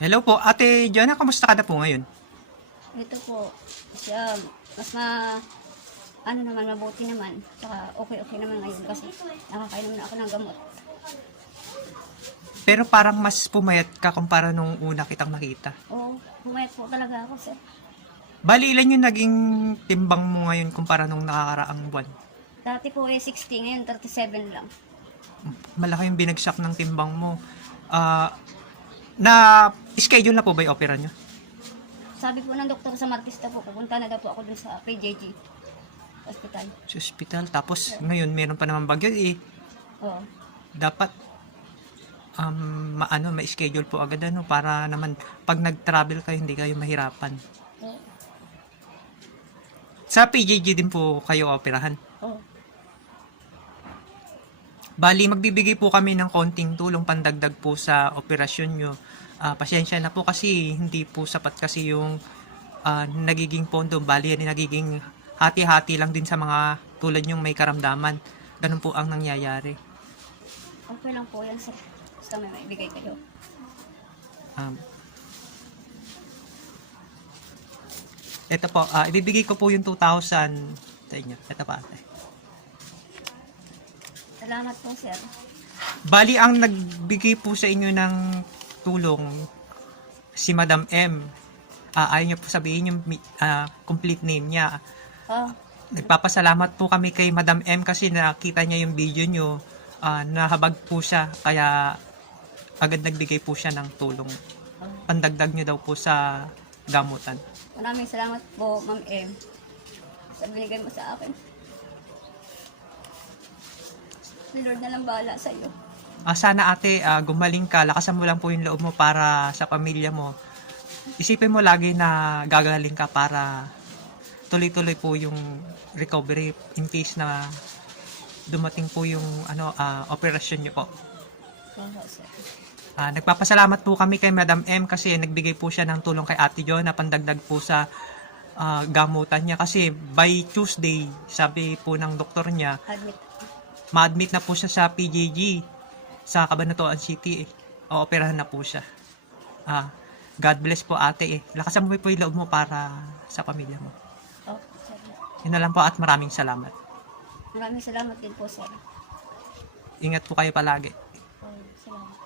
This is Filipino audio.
Hello po, Ate Jana, kamusta ka na po ngayon? Ito po, siya, mas ano naman, mabuti naman. Tsaka okay naman ngayon kasi nakakainom na ako ng gamot. Pero parang mas pumayat ka kumpara nung una kitang nakita. Oo, pumayat po talaga ako, sir. Bali, ilan yung naging timbang mo ngayon kumpara nung nakakaraang buwan? Dati po 60, ngayon 37 lang. Malaki yung binagsak ng timbang mo. Na schedule na po ba yung opera nyo? Sabi po ng doktor sa Martista po, pupunta na daw po ako dun sa PJG Hospital. Sa ospital. Tapos ngayon, meron pa naman bagyo. Oo. Dapat ma-schedule po agad para naman pag nag-travel kayo, hindi kayo mahirapan. Oo. Sa PJG din po kayo operahan. Oo. Bali, magbibigay po kami ng konting tulong pandagdag po sa operasyon nyo. Pasensya na po kasi hindi po sapat kasi yung nagiging pondo. Bali, nagiging hati-hati lang din sa mga tulad yung may karamdaman. Ganun po ang nangyayari. Okay lang po yan, sir. Basta may maibigay kayo. Ito po, ibibigay ko po yung 2,000 sa inyo. Ito pa ate. Salamat po, sir. Bali, ang nagbigay po sa inyo ng tulong si Madam M. Ayaw niyo po sabihin yung complete name niya. Oh, Nagpapasalamat po kami kay Madam M kasi nakita niya yung video nyo. Nahabag po siya kaya agad nagbigay po siya ng tulong. Pandagdag niyo daw po sa gamutan. maraming salamat po, Ma'am M. Sa binigay mo sa akin. Si Lord na lang bahala sa iyo. Sana ate, gumaling ka. Lakasan mo lang po yung loob mo para sa pamilya mo. Isipin mo lagi na gagaling ka para tuloy-tuloy po yung recovery in case na dumating po yung operasyon niyo po. Oo, sir. Nagpapasalamat po kami kay Madam M kasi nagbigay po siya ng tulong kay Ate Jo na pandagdag po sa gamutan niya kasi by Tuesday, sabi po ng doktor niya, Admit. ma-admit na po siya sa PJG sa Cabanatuan City. Ooperahan na po siya. God bless po ate. Lakasan mo po yung loob mo para sa pamilya mo. Oh, sir. Yun na lang po at maraming salamat. Maraming salamat din po, sir. Ingat po kayo palagi. Oh, salamat.